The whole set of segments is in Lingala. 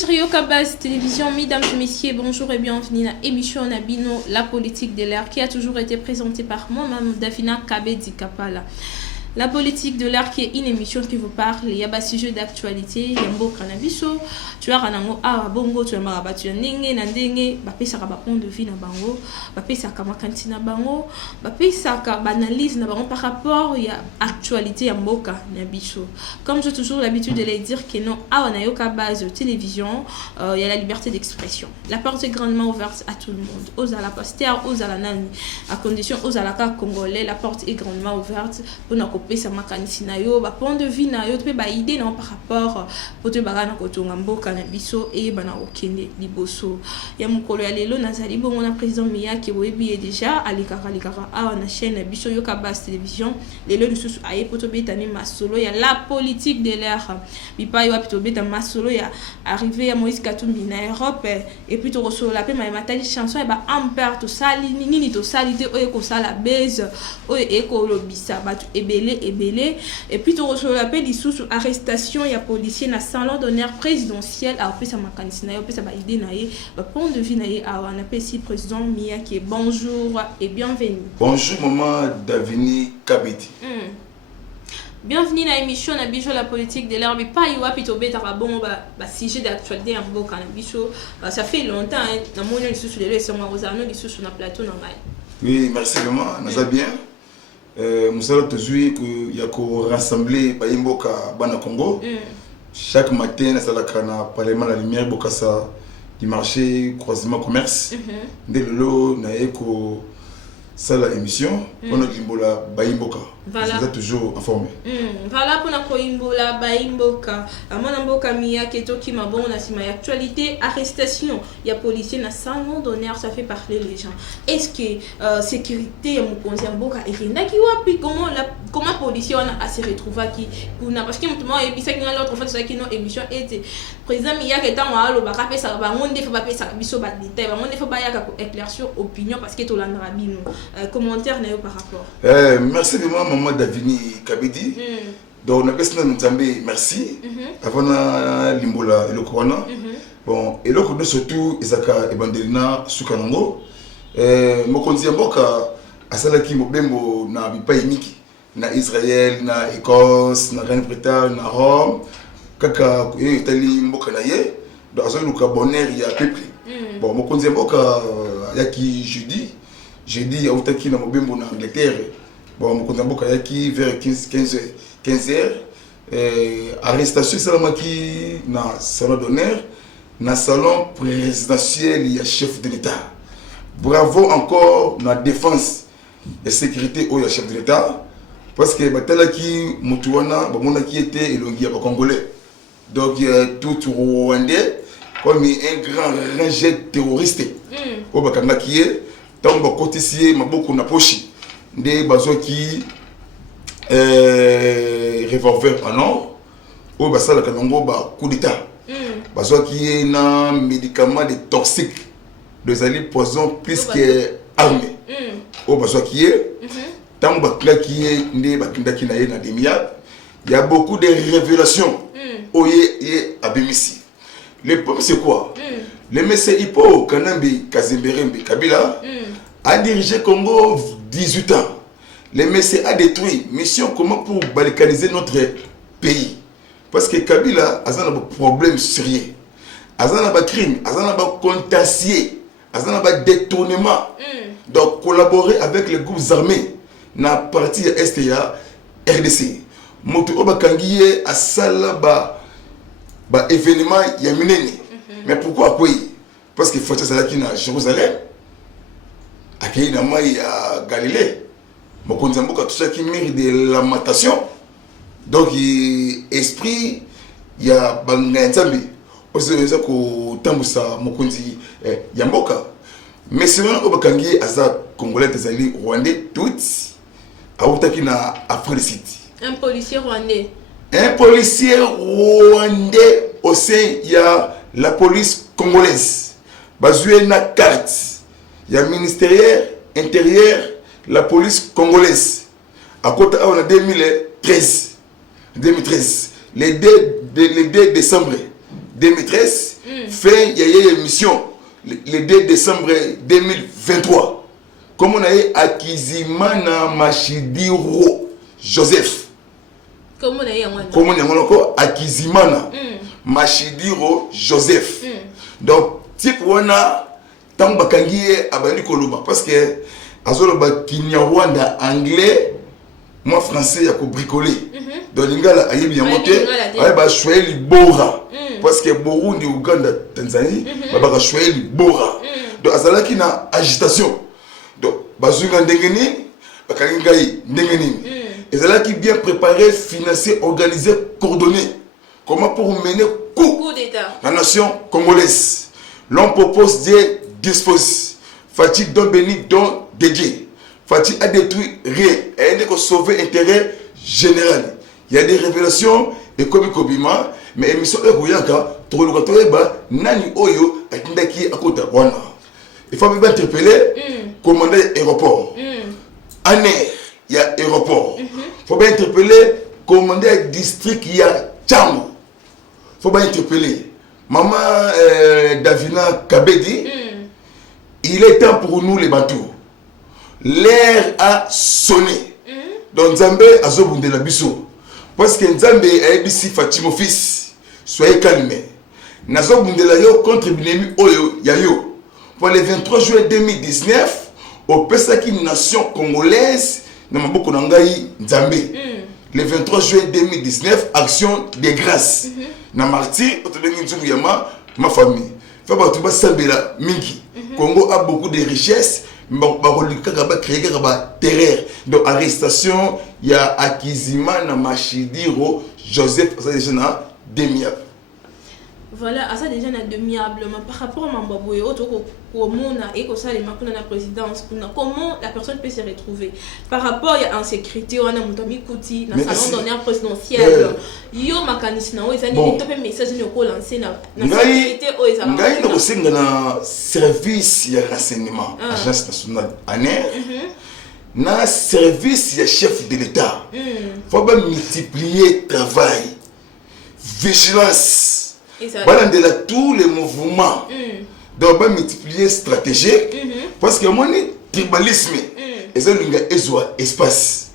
Rio Kabas Télévision, mesdames et messieurs, bonjour et bienvenue à l'émission Nabino, la politique de l'air, qui a toujours été présentée par moi-même, Davina Kabedi Kapala. La politique de l'air qui est une émission qui vous parle, il y a des sujets d'actualité, il y a un beau cannabiso, tu as un bongo, tu as un rabattu, nandenge, bapé ça va point de vie na bango, bapé ça kama kantina bango, bapé ça banalise na bango par rapport il y a actualité en boka nabiso. Comme j'ai toujours l'habitude de les dire que non, à Wanayoka base télévision, il y a la liberté d'expression. La porte est grandement ouverte à tout le monde, aux à la pasteur, aux à la nani, à condition aux à la cas congolais, la porte est grandement ouverte pour nous pesa makanisi na yo ba point de vue na yo pe ba idée non par rapport pote bagana ko tonga mboka na biso e bana okende liboso ya mukolo ya lelo nazali bongo na président Mia ki webi déjà alikaka awa na chaîne biso yo Kabas télévision lelo lisusu aye poto betani masolo ya la politique de l'air bipa yo apito beta masolo ya arrivé à Moïse Katumbi na Europe et puis to resolo la pe ma matali chanson e ba ampère to sali nini to salite o ko sala base o e ko lobisa batu ebele et puis tu reçois l'appel sous arrestation il y a policier na salon d'honneur présidentiel a opé sa makanisi na yo opé sa ba idée na ye ba pont de vie na ye a on appelle ici président Mia qui est bonjour et bienvenue. Bonjour maman Davini Kabedi. Bienvenue dans l'émission na bijo la politique de l'air mais pas yo apito beta bon ba sujet d'actualité en boka na bijo ça fait longtemps na mono li sous les sont rozano li sous na plateau na ngai. Oui, merci maman, ça bien. Nous allons toujours rassembler Bayimboka Bana Congo. Chaque matin, nous allons parlement la lumière Bokassa du marché croisement commerce. Dès le lot, nous allons faire l'émission. On a Limbola Bayimboka. Voilà. Vous êtes toujours informé. Voilà pour notre Imbola Baimboka. Mon Mboka Mia Keto qui m'a bon na actualité arrestation. Il y a policier na salon d'honneur ça fait parler les gens. Est-ce que sécurité mon conseil Mboka et Renda qui wapi comment policier on a se retrouver qui parce que moi et puis ça qui l'autre fois ça qui non émission était président Mia Keto wa lo ba ka ça ba monde faut pas ça biso ba détail ba monde faut ba ya ko éclaircir opinion parce que to landra bino commentaire na yo par rapport. Merci vraiment maman Davini Kabedi. Donc on a besoin de nous merci. Avant Limbola et le Corona. Bon et le coup surtout Isaka et Bandelina Sukanongo. Mokonzi Mboka asalaki mobembo na bipa yimiki na Israël na Écosse na Grande-Bretagne na Rome kaka Italie Mboka na ye donc azoluka bonheur ya peuple. Bon Mokonzi Mboka yaki jeudi ya utaki na mobembo na Angleterre. Bon Mokonzi Mboka yaki vers 15 heures arrestation salamaki na salon d'honneur na salon présidentiel ya chef de l'État. Bravo encore na défense et sécurité au chef de l'État parce que batalaki mutuana bamona qui était elongi ya congolais. Donc tout Rwandais comme un grand rangé terroriste. Au bakanga qui est tant bakotisier maboko na pochi nde bazoki revolver en or au basala kanongo ba coup d'état. Bazoki na médicaments de toxiques des alliés poison plus que armé. Au bazoki tant bakaki nde bakindaki na ye na demiade. Il y a beaucoup de révélations. Oye abimisi. Le problème c'est quoi? Le monsieur Hippo Kanambi Kazimberembe Kabila a dirigé Congo 18 ans. Le monsieur a détruit mission comment pour balkaniser notre pays. Parce que Kabila a un problème sérieux. A un crime, a un contentieux, a un détournement. Donc collaborer avec les groupes armés na partie STA RDC. Moto Obakangiye a sala ba événement yaminene. Mais pourquoi quoi? Parce que faut ça qui na Jérusalem. Akei na mai à Galilée. Mokonzi Mboka tout ça qui mérite de lamentation. Donc esprit il y a banganzambi. Aussi ça ko tambusa mokonzi Mboka. Mais c'est vraiment Obakangiye aza congolais des alliés rwandais toutes a utaki na Afrique du Sud. Un policier rwandais. Un policier rwandais au sein il y a la police congolaise. Basé na carte. Il y a ministériel intérieur la police congolaise. À côté on a 2013. Le 2 décembre 2013, fin, il y a eu une émission le 2 décembre 2023. Comme on a eu Akizimana Machidiro Joseph. Comme on a eu Akizimana Machidiro Joseph. Donc, type wana tant bakangiye abandi koloba parce que azoloba kinyarwanda anglais moi français ya ko bricoler. Donc lingala ayebi ya moté ay ba shweli bora parce que Burundi Uganda Tanzanie ba shweli bora. Donc azalaki na agitation. Donc bazunga ndengeni bakangai ndengeni. Ezalaki bien préparé, financé, organisé, coordonné. Comment pour mener coup d'état la nation congolaise. L'on propose Dieu dispose. Fatih don béni don dédié. Fatih a détruit rien. Et il a sauvé l'intérêt général. Il y a des révélations et comme Kobima, mais émission Egoyaka, Tolokatoeba, Nani Oyo, Akindaki Akota Wana. Il faut bien interpeller, commander aéroport. En air, il y a aéroport. Il faut bien interpeller, commander district, il y a Tcham. Il faut bien interpeller. Maman Davina Kabedi, il est temps pour nous les bateaux. L'air a sonné. Donc Nzambe a zobundé la biso. Parce que Nzambe a ebisi Fatimo fils. Soyez calmés. Nazobundé la yo contre Binemi Oyo Yayo. Pour le 23 juillet 2019, au Pesaki nation congolaise, Namaboko Nangai Nzambe. Le 23 juillet 2019, action de grâce. Namarti, ma famille. Fabatuba Sabela Mingi. Congo a beaucoup de richesses. Créer terreur. Donc arrestation, il y a Akizimana Machidiro Joseph Demiable. Voilà, ça déjà na demiable, mais par rapport à Mambaboye, comment la présidence, comment la personne peut se retrouver par rapport à l'insécurité, on a Moutami Kouti, dans le salon d'honneur présidentiel, yo makanisme na ils ont un message de lancer na sécurité o ezala. Ngai na kosenga na service ya renseignement, agence nationale ANER, na service ya chef de l'État. Faut pas multiplier travail, vigilance. Voilà de tous les mouvements. Donc, on va multiplier stratégique parce que mon tribalisme est un espace.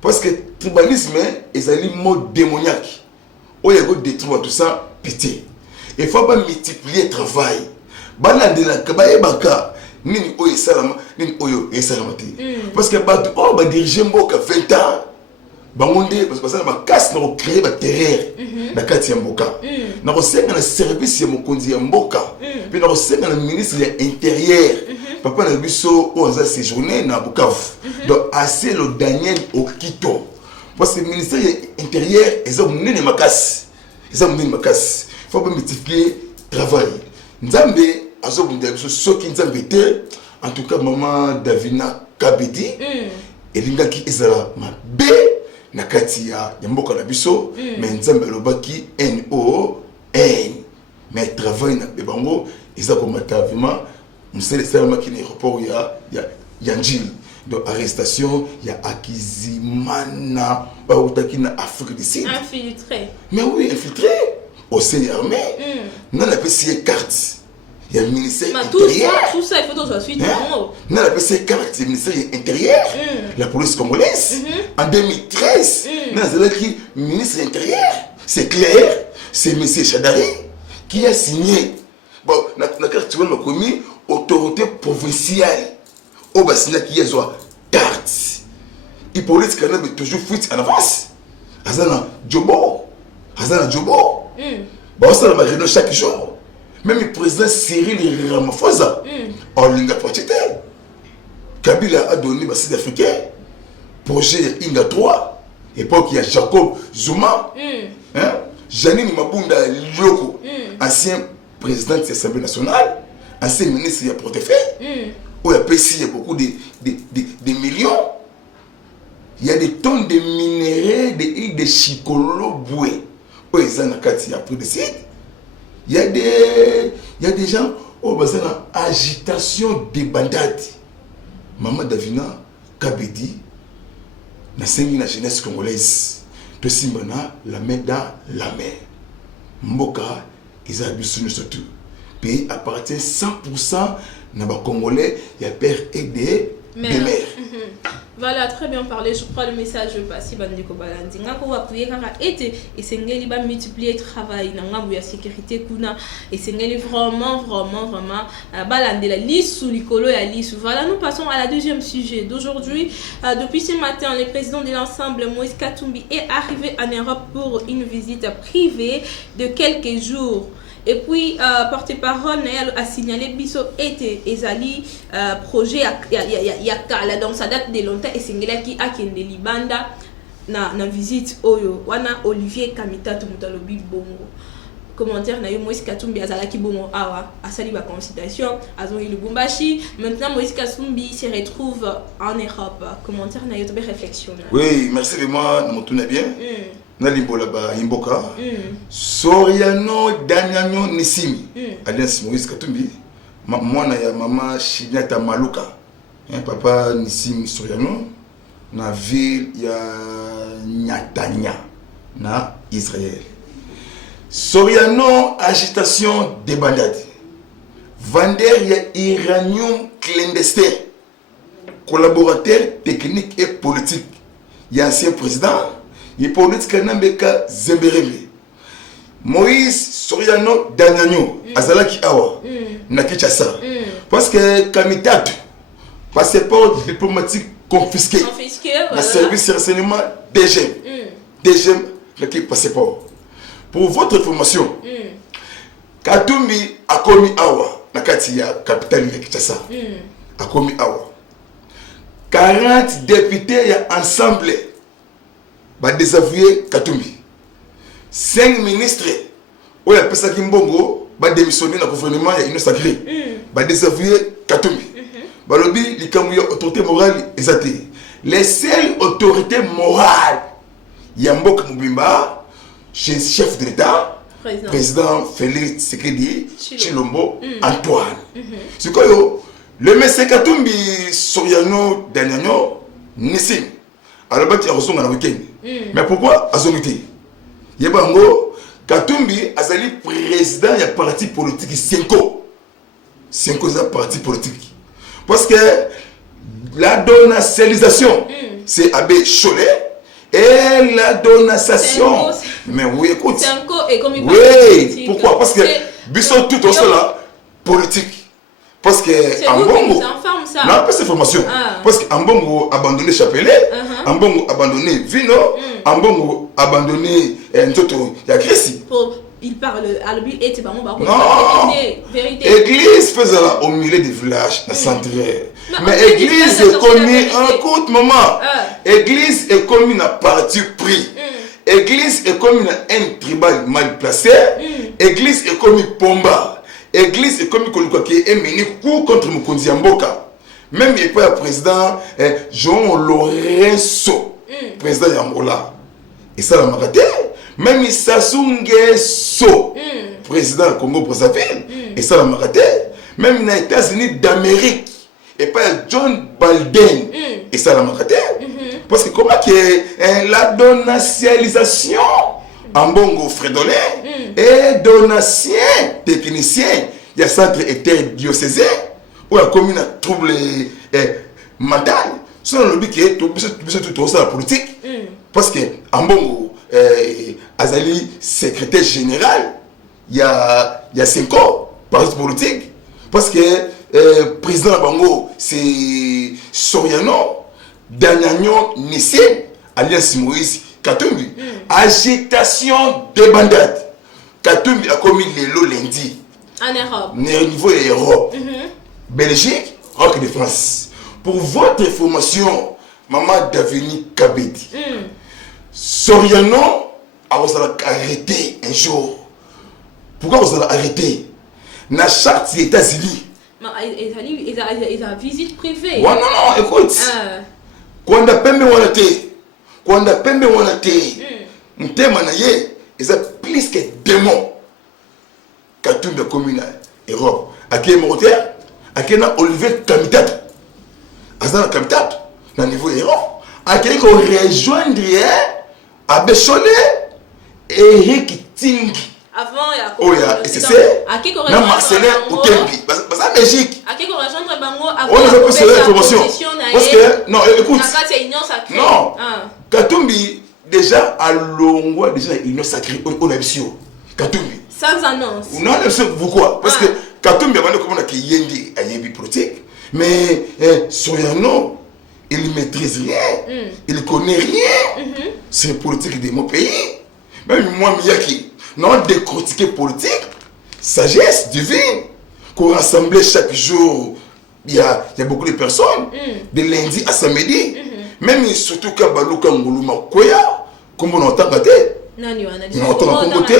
Parce que tribalisme est un mot démoniaque. On y a détruire tout ça, pitié. Il faut pas multiplier le travail. Voilà de la kabaïbaka. Nini oyo salama, nini oyo esalamati. Parce que on va diriger Mboka 20 ans. Bangonde parce que ça va casse na créer ba terreur na kati ya Mboka. Na kosenga na service ya mokonzi ya Mboka. Puis na kosenga na ministre ya intérieur. Papa na biso oza séjourner na Bukavu. Donc assez le Daniel Okito. Parce que le ministère intérieur ils ont mené makasi. Ils ont mené makasi. Faut pas multiplier travail. Nzambe azobunda biso soki Nzambe te. En tout cas maman Davina Kabedi elingaki ezala mabe na kati ya Mboka na biso mais Nzambe lobaki NO mais travail na bebango eza komata vraiment musele salama ki na aéroport ya Njili. Donc arrestation ya Akizimana ba utaki na Afrique du Sud infiltré. Mais oui, infiltré au sein armé. Non la PC carte. Il y a le ministère intérieur. Tout ça, il faut que ça suite. Non, la PC carte, le ministère intérieur, la police congolaise. En 2013, non, c'est le ministre intérieur. C'est clair, c'est M. Chadari qui a signé. Bon, la carte, tu vois, m'a commis autorité provinciale. Au bassin qui est une carte. Il police quand même toujours fuite en avance. Azana Djobo. Bon, ça m'a réuni chaque jour. Même le président Cyril Ramaphosa, on l'a protégé. Kabila a donné aux Sud-Africains projet Inga 3, époque il y a Jacob Zuma, Janine Mabunda Lyoko, ancien président de l'Assemblée nationale, ancien ministre de la portefeuille, où il y a payé beaucoup de millions. Il y a des tonnes de minéraux, de Chikolo Boué, où ils ont pris des sites. Il y a des gens qui ont une agitation de bandade. Maman Davina Kabedi, na sengi na jeunesse congolaise, to simbana la main dans la main. mboka eza biso nyonso tu. Pays appartient 100% na ba Congolais, il y a père et des mères. Voilà, très bien parlé. Je crois le message passé bandeko balandi. Nga ko appuyer kaka ete esengeli ba multiplier travail na ngambu ya sécurité kuna esengeli vraiment balandela lisu likolo ya lisu. Voilà, nous passons à la deuxième sujet d'aujourd'hui. Depuis ce matin, le président de l'ensemble Moïse Katumbi est arrivé en Europe pour une visite privée de quelques jours. Et puis, porte-parole a signalé Bisso était Ezali projet Yakala. Donc, ça date de longtemps. Et c'est qui a kende libanda na visite Oyo. Wana Olivier Kamita Tumutalobi Bongo. Commentaire na yo Moïse Katumbi azalaki bongo awa asali ba consultation azon il Lubumbashi. Maintenant Moïse Katumbi se retrouve en Europe. Commentaire na yo to réflexion. Oui, merci de moi, nous tourne bien. Na limbola ba imboka. Soriano Danyano Nisimi. Alias Moïse Katumbi. Mwana ya mama Shinyata Maluka. Papa Nisimi Soriano na ville ya Nyatanya na Israël. Soriano, agitation des bandades. Vendeur iranium clandestin. Collaborateur technique et politique. Il y a ancien président. Il y a politique Nambeka Zemberele. Moïse Soriano Danyano. Azalaki Awa. Nakichasa. Parce que Kamitatu. Passeport diplomatique confisqué. Voilà. Le service de renseignement DGM. DGM, le passeport. Pour votre information, Katumbi a commis Awa, na kati ya capitale de Kinshasa. A commis Awa. 40 députés ya ensemble ba désavouer Katumbi. 5 ministres oya pesa kimbongo ba démissionner na gouvernement ya Union Sacrée. Ba désavouer Katumbi. Ba lobi likambu ya autorité morale ezate. Les seules autorités morales ya mboka mobimba chez chef de l'État, président Félix Tshisekedi Tshilombo Antoine. C'est quoi le monsieur Katumbi Soriano Danyano Nissim. Alors il y a un week-end. Mais pourquoi Azonité? Yebango Katumbi azali président du parti politique 5 ans. 5 ans de parti politique. Parce que la donacialisation c'est Abbé Cholet. Et la donation. Mais oui, écoute. Oui, pourquoi? Parce que Bisson tout au cela politique. Parce que Ambongo. Non, pas cette formation. Parce que Ambongo abandonné Chapelet, Ambongo abandonné Vino, Ambongo abandonné Ntoto Yakrisi. Il parle à lui et c'est pas mon baron. Non. Église faisait là au milieu des villages, à centraire. Mais église est comme un coup de moment. Église est comme une partie pris. Église est comme un tribal mal placé. Église est comme une pomba. Église est comme une qui est mené coup contre Mukonzi Mboka. Même il n'y a pas le président Jean Lorenzo, président Yambola. Et ça, la marathé. Même Sassou Nguesso, président Congo Brazzaville, et ça la marathé. Même les États-Unis d'Amérique, et pas John Biden, et ça la marathé. Parce que comment que la donacialisation en bongo fredolé et donatien technicien, il y a centre interdiocésain où la commune a trouble mental. C'est le but qui est tout ça la politique. Parce que en bongo Azali, secrétaire général, il y a 5 ans, parti politique. Parce que président Bango, c'est Soriano, Danyano Nissim, alias Moïse Katumbi. Agitation de bandades. Katumbi a commis les lots lundi. En Europe. Au niveau de l'Europe. Belgique, Rock de France. Pour votre information, Maman Davini Kabedi. Soriano a arrêté un jour. Pourquoi vous allez arrêter? Na charte des États-Unis. Il a visite privée. Ouais, non, écoute. Quand on a pembe wanaté, ntema na ye, ils ont plus que démons. Katumbi commune Europe. À qui est mortel? À qui est Olivier Kamitat? Azana Kamitat, na niveau Europe. À qui est rejoindre Abbé Cholet, Eric Ting. avant ya oh ya SCC na Marcelin Otembi ça Belgique à qui rejoindre bango on a pas cette information parce que non écoute non Katumbi déjà à Longwa déjà union sacrée on a vu Katumbi sans annonce non c'est pourquoi parce que Katumbi avant comme on a qui yendi a yebi politique mais Soriano il maîtrise rien il connaît rien c'est politique de mon pays même moi Miyaki non décortiquer politique sagesse divine qu'on rassemble chaque jour il y a beaucoup de personnes de lundi à samedi même surtout quand Baluka Nguluma Koya comme on entend gâter nani wana on entend comme côté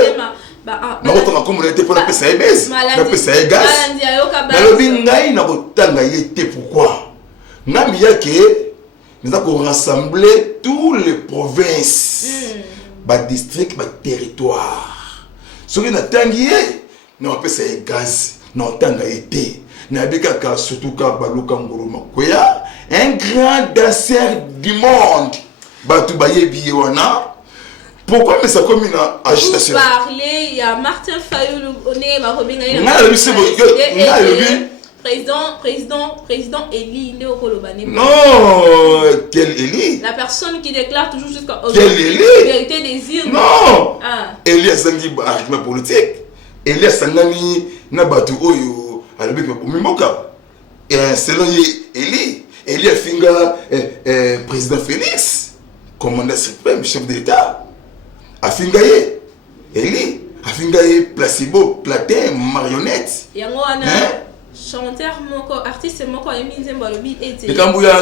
na otanga communauté pour la pesa ebes na pesa egas na lobi ngai na botanga yete pourquoi ngami yake nous avons rassemblé tous les provinces ba district ba territoire ce qui na tangié na pesa egas na otanga yete na bika surtout ka Baluka Nguluma Koya un grand danseur du monde batu bayebi wana. Pourquoi mais ça comme une agitation? Vous parlez, il y a Martin Fayulu, on est ma robin. Président Eli Léo Kolobane. Non, quel Eli? La personne qui déclare toujours jusqu'à aujourd'hui. Quel Eli? Vérité désir. Non. Eli a sangi argument politique. Eli a sangani nabatu oyo alobi ko mimoka. Et selon Eli, Eli a finga président Félix, commandant suprême, chef de l'État. Afingaye, Eli, Afingaye, placebo, platin, marionnette. Yango ana chanteur moko, artiste moko eminze mbalobi ete. Kambuya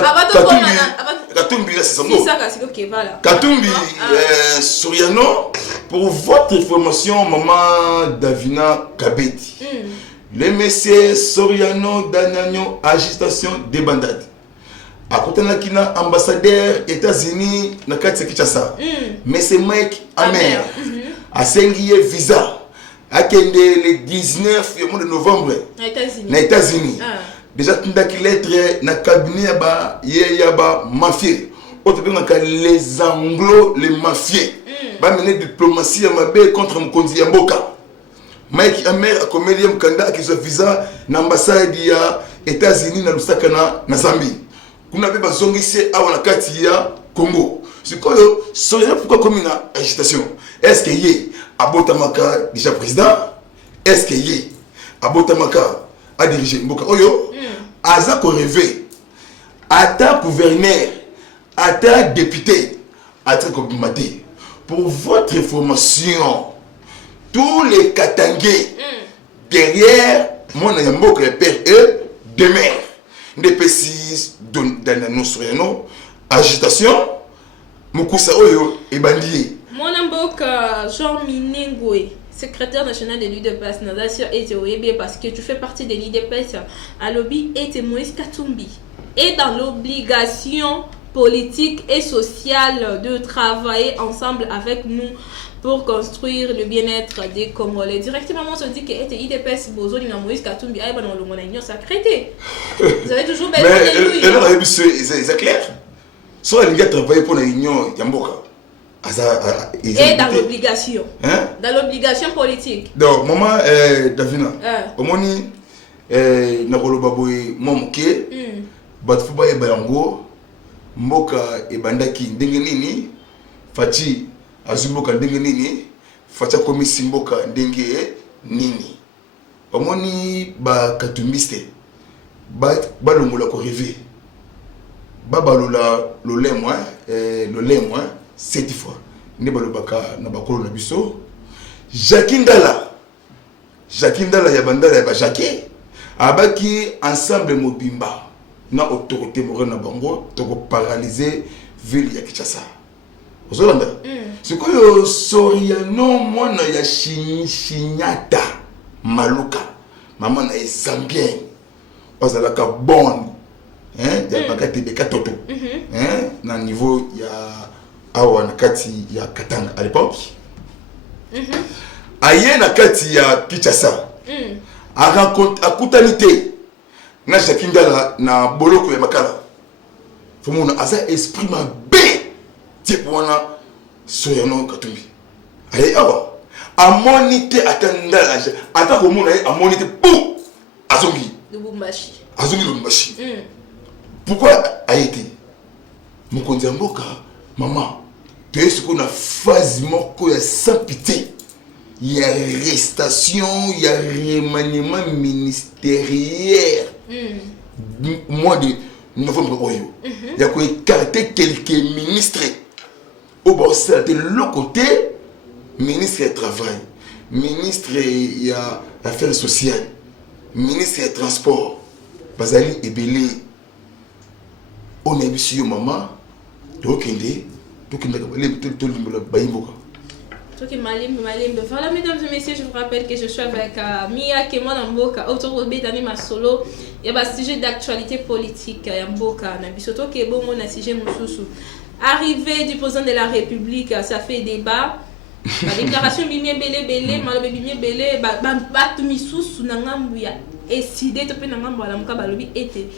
Katumbi là c'est son mot. C'est ça kasiko kevala. Katumbi Soriano pour votre information maman Davina Kabedi. Le monsieur Soriano Danagno agitation débandade. À côté de la ambassadeur États-Unis na Kinshasa. Mais c'est Mike Amer. A sengiye visa. A kende le 19 de novembre. Na États-Unis. Déjà tindaki lettre na cabinet ba yaba mafia. Autre que les anglo les mafieux. Ba mener diplomatie à mabe contre Mkonzi Mboka. Mike Amer a commis le candidat qui a visa na ambassade ya États-Unis na Lusaka na Zambie. Kuna beba zongisi awa na kati ya Congo. Sikoyo Soriano pourquoi comme une agitation? Est-ce que yé abotamaka déjà président? Est-ce que yé abotamaka a dirigé Mboka Oyo? Aza ko rêver. Ata gouverneur, ata député, ata komité. Pour votre information, tous les Katangais derrière mon Mboka père eux demeurent. Ndepesi Danano Soriano agitation Mukusa Oyo et Bandier. Mon Mboka Jean Minengwe, secrétaire national de l'UDPS, Nadasio et parce que tu fais partie de l'UDPS à lobby et Moïse Katumbi est dans l'obligation politique et sociale de travailler ensemble avec nous pour construire le bien-être des Congolais. Directement, on se dit que l'IDPS Bozo et Moïse Katumbi aillent dans le monde union sacrée. Vous avez toujours besoin de lui. Mais c'est clair. Soit il y a travaillé pour l'union Yamboka. Et dans l'obligation. Dans l'obligation politique. Donc, maman Davina, au moni, Nakolo Baboy, Momoke, Batfuba et Bayango, Mboka et Bandaki, Dengenini, Fati. Azumboka ndenge nini facha komisi mboka ndenge nini omoni ba katumbiste ba longola ko rêver ba balola le lemoi 7 fois ne balobaka na bakolo na biso Jackie Ndala ya bandala ya ba Jackie abaki ensemble mobimba na autorité morale na bango to ko paralyser ville ya Kinshasa. Ozolanda sikoyo Soriano mwana ya Shinyata Maluka maman na Zambien ozalaka bon ya bakati be katoto na niveau ya awa na kati ya Katanga à l'époque aye na kati ya Kinshasa a rencontre akutanité na Jackie Ndala na boloko ya makala fomona asa esprit ma be Tipwana Soriano Katumbi. Allez, awa. amoni te atandala ata komona ye amoni te pou azongi Lubumbashi. Pourquoi a été mokonzi mboka maman tu es ce qu'on a phase moko ya sans pitié. Il y a arrestation, il y a remaniement ministériel. Mois de novembre, il y a écarté quelques ministres. Au bord, c'est de l'autre côté, ministre du Travail, ministre des Affaires sociales, ministre des Transports, Bazali et Belé. On a vu sur maman, tout le monde. Voilà, mesdames et messieurs, je vous rappelle que je suis avec Mia Kemon Mboka, autour de Dani Solo. Il y a un sujet d'actualité politique à Mboka. Surtout que bon, on a sujet Moussoussou. Arrivée du président de la République, ça fait débat. La déclaration Bimie Belé, Malobe Bimie Belé, Bat Missoussou, Nangambuya, et si des topé Nangamba, Mka Balobi était.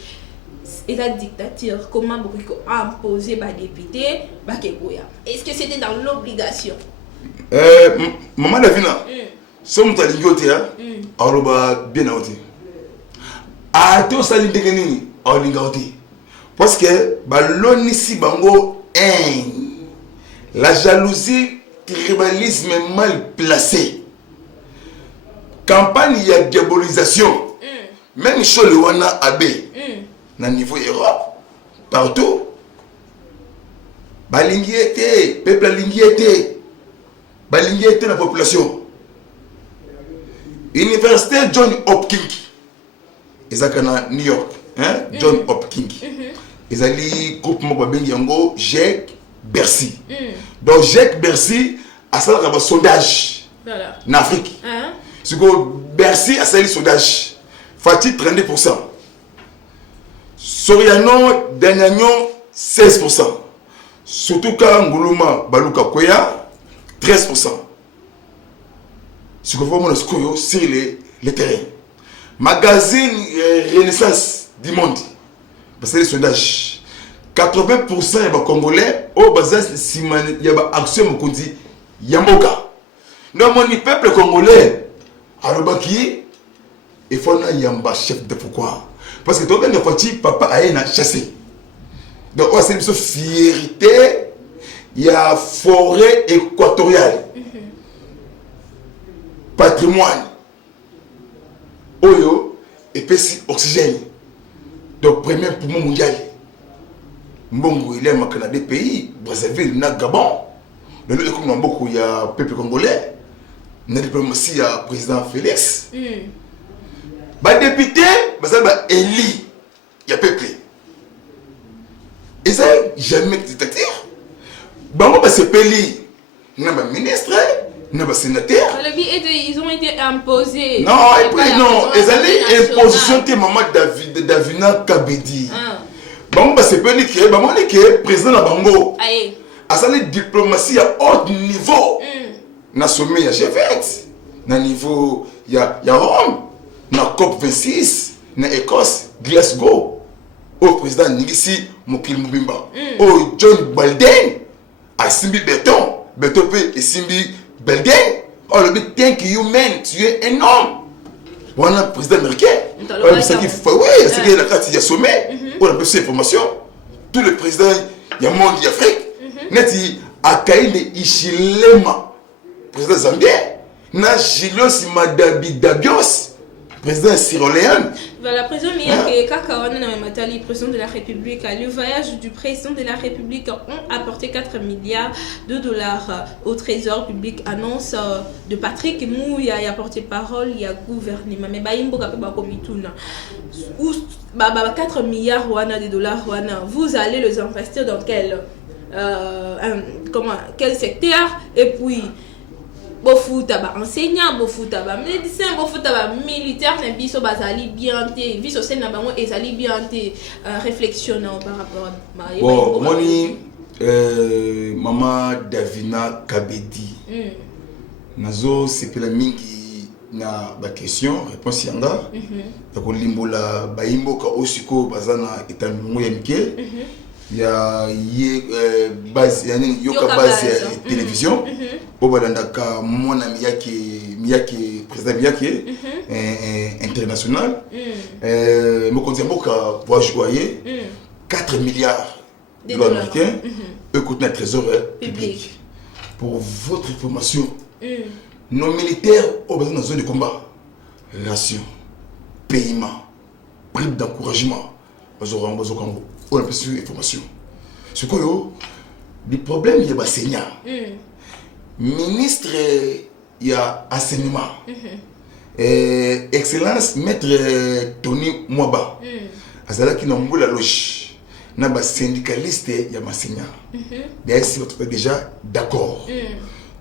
Et la dictature, comment beaucoup imposé par député, est-ce que c'était dans l'obligation? Maman Davina, si on t'a dit que tu as bien outé. A tout ça, il y a parce que l'onici bango la jalousie, tribalisme mal placé. Campagne, il y a diabolisation. Même chez le Wana Abbé, dans niveau Europe, partout. Balingi était, peuple Lingi était. Balingi était la population. Université John Hopkins. Ils ont New York. John Hopkins. Ils ont dit groupe Yango, Jacques Bercy. Donc Jacques Bercy a fait un sondage en Afrique. Ce que Bercy a fait un sondage. Fatih 32%. Soriano, Danyagnon 16%. Surtout quand Nguluma Baluka Koya 13%. Ce que vous voyez sur les terrains. Magazine Renaissance du monde. Parce que les sondages. 80% des Congolais, au bazar, il y a action Mukundi, Yamboka. Donc, mon peuple congolais, Arobaki, il faut un chef de pourquoi. Parce que tout le monde papa a été chassé. Donc, c'est une fierté. Il y a forêt équatoriale. Patrimoine. Oyo et puis oxygène. Donc, premier poumon mondial. Mbongo, il est dans des pays, Brazzaville, na Gabon. Le lieu comme beaucoup, il y a peuple congolais. Dans la diplomatie, il y a le président Félix. Les députés, Eli, il y a peuple. Et ça, jamais dictature. C'est Peli, il y a un ministre, il y a un sénateur. Ils ont été imposés. Non, ils allaient imposition de maman Davina Kabedi. C'est Peli qui est président de Bango. À la diplomatie à haut niveau. Na sommet, il y a G20. Na niveau, il y a Rome. Na COP26. Na Écosse, Glasgow. Au président Nigisi Mokil Mubimba. Au John Biden. À Simbi Beton. Beton et Simbi Belden. Oh, le but, thank you, man. Tu es un homme. On a un président américain. C'est qu'il faut, oui, c'est qu'il y a la carte, il y a sommet. On a plus d'informations. Tous les présidents, il y a monde, il y a Afrique. Neti Akaine Ishilema, président zambien. Na Jilos Madabi Dabios, président syroléen. Voilà, président Matali, président de la République. Le voyage du président de la République ont apporté 4 milliards de dollars au trésor public. Annonce de Patrick Mouya, il a porté parole, il y a gouvernement. Mais Baïmbo Kapeba Komituna. 4 milliards de dollars, vous allez les investir dans quel secteur? Et puis, Bofutaba enseignant, Bofutaba médecin, Bofutaba militaire, Biso Bazali bien, Biso Senabamo et Zali bien, réflexionnant par rapport à bon, moni, Maman Davina Kabedi. Nazo, c'est que la mingi na ba question, réponse yanga. Tako limbola baimbo ka osiko bazana etamimo ya mike. il y a base yoka base télévision obalandaka mon ami Miyake président Miyake international mokonzi mboka pour joyer 4 milliards de dollars américains écoute notre trésor public. Pour votre information, nos militaires ont besoin dans zone de combat, ration, paiement, prime d'encouragement. On a besoin d'informations. Ce que le problème, il y a enseignant. Ministre, il y a enseignement. Excellence, maître Tony Mwaba. Azala qui n'a pas la loge. Il y a syndicaliste, il y a enseignant. D'ailleurs, si vous êtes déjà d'accord.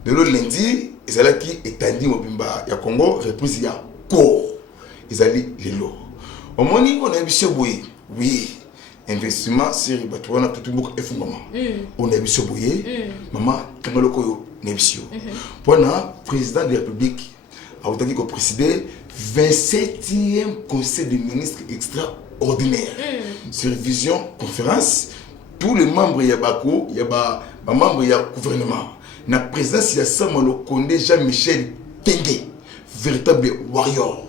De l'autre lundi, Azala qui est tendu au Bimba, il y a Congo, reprise, il y a corps. Ils allaient les lots. Au moment où on a vu ce bruit, oui. Investissement sur on a tout beaucoup effondrement. On a vu ce bruit, maman, quand on a vu ce pendant président de la République, a été présidé 27e conseil des ministres extraordinaire. Sur vision conférence, tous les membres il y a Bako, il y a membres il y a gouvernement. La présidence il y a Samuel Kondé, Jean-Michel Tengue, véritable warrior.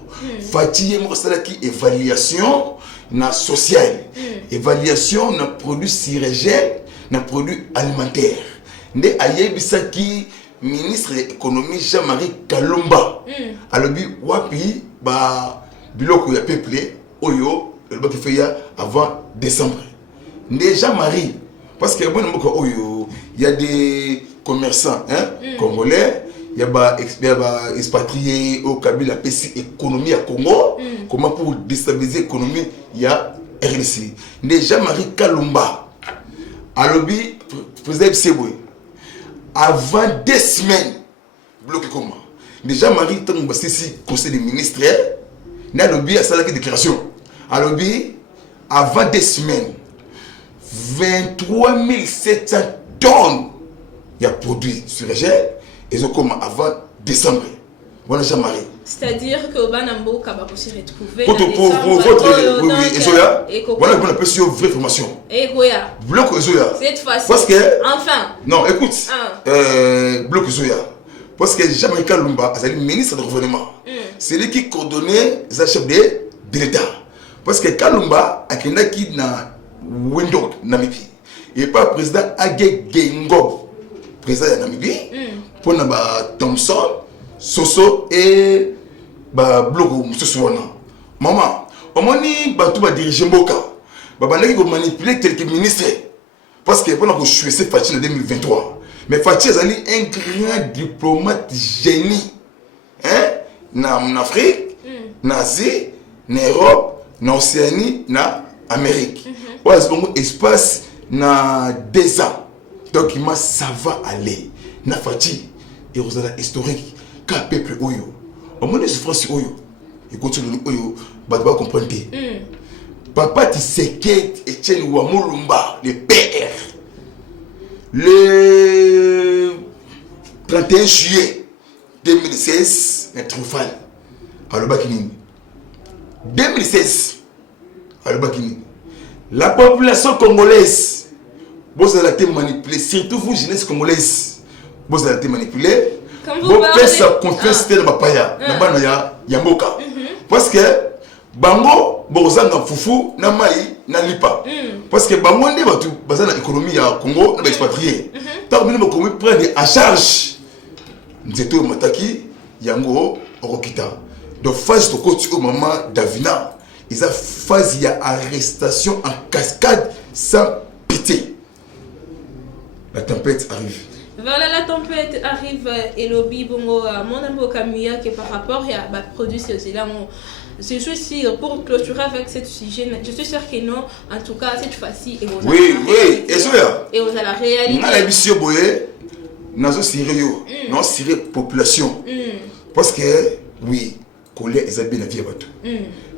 Fatih qui évaluation na social, évaluation na produit sirégel, na produit alimentaire. Né ayebisaki ministre de l'économie Jean-Marie Kalumba. Alobi wapi ba biloko ya peuplé oyo le baki fait avant décembre. Né Jean-Marie parce que bon oyo il y a des commerçants congolais. Il y a des expatriés au Kabila, PC économie à Congo. Comment pour déstabiliser l'économie, il y a RDC. Déjà Marie Kalumba, à lobby, président Seboué, avant 2 semaines, bloqué comment? Déjà Marie Kalumba, c'est ici, conseil des ministres, il y a lobby à sa déclaration. À lobby, avant 2 semaines, 23 700 tonnes, il y a produit sur le gel. Ils ont comme avant décembre. Voilà Jean-Marie. C'est-à-dire que Banambo Kaba aussi retrouvé. Pour votre voilà qu'on appelle sur vraie formation. Et Goya. Bloc Ezoya. Cette fois-ci. Parce que enfin. Non, écoute. Bloc Ezoya. Parce que Jean-Marie Kalumba, c'est le ministre du gouvernement. C'est lui qui coordonnait les chefs de l'État. Parce que Kalumba a quelqu'un qui na Wendok Namibie. Et pas président Agé Gengob. Président de Namibie. Pour Thompson, Soso et Bloco Moussouana. Maman, au moment où tu vas diriger Mboka, tu vas manipuler quelques ministres. Parce que pendant que je suis Fatih en 2023, mais Fatih est un grand diplomate génie. En Afrique, en Asie, en Europe, en Océanie, en Amérique. Il y a un espace dans 2 ans. Donc, ça va aller. Na Fatih et Rosala historique car peuple oyo au moins de souffrance oyo et continue oyo ba comprendre papa Tshisekedi Etienne Wamulumba le PR le 31 juillet 2016 un triomphal à l'Obakini 2016 à l'Obakini la population congolaise vous allez être manipulé surtout vous jeunesse congolaise. Vous allez être manipulé. Vous faites sa confiance dans ma paya, dans ma yamboka. Parce que bango bozanga fufu na mai na lipa. Parce que bango ndi batu bazana économie ya Congo na expatrié. Tant que nous pouvons prendre en charge nzeto mataki yango okita. Donc phase de coach au moment d'Avina, ils a phase il y a arrestation en cascade sans pitié. La tempête arrive. Voilà, la tempête arrive et lobby bongo mon ambo Kamuya qui par rapport à produit ceci là je suis sûr pour clôturer avec ce sujet je suis sûr que non en tout cas cette fois-ci oui et ça et on a la réalité na la mission boye nazo sérieux non sérieux population parce que oui colère ils ont bien la vie bateau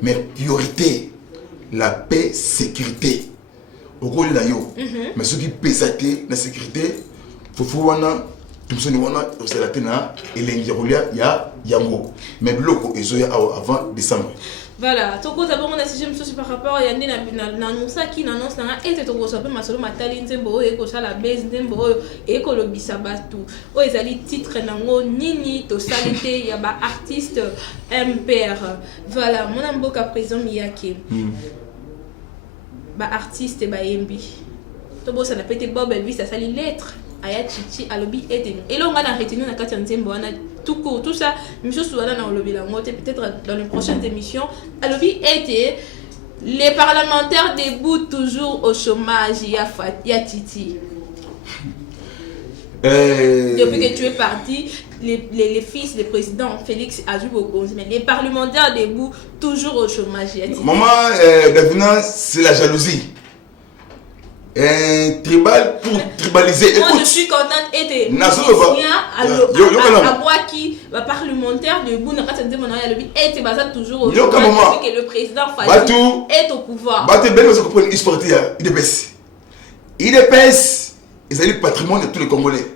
mais priorité la paix sécurité au rôle là yo mais ce qui pesaté la sécurité faut wana tumsoni wana osela tena elengi rolia ya yango mais bloko ezoya avant décembre. Voilà, toko d'abord on a si j'aime par rapport à yandi na annonça qui n'annonce na et toko so pe masolo matali nzembo e ko sala base nzembo e ko lobisa batu o ezali titre nango nini to salite ya ba artiste MPR. Voilà, mon amboka présent miyake. Ba artiste ba yembi. To bo ça n'a pas été Bob Elvis ça sali lettre aya chichi alobi ete et là on a retenu na kati nzembo wana tout court tout ça monsieur Souana na olobi la ngote peut-être dans les prochaines émissions alobi ete les parlementaires debout toujours au chômage ya Titi depuis que tu es parti les fils du président Félix Adjou-Bokonzi mais les parlementaires debout toujours au chômage ya Titi. Maman Davina c'est la jalousie. Tribal pour tribaliser. Moi écoute, je suis contente et de à Boaki parlementaire de Bouna et toujours au chômage que le président Fadou est au pouvoir. IDPS ils ont le patrimoine de tous les Congolais.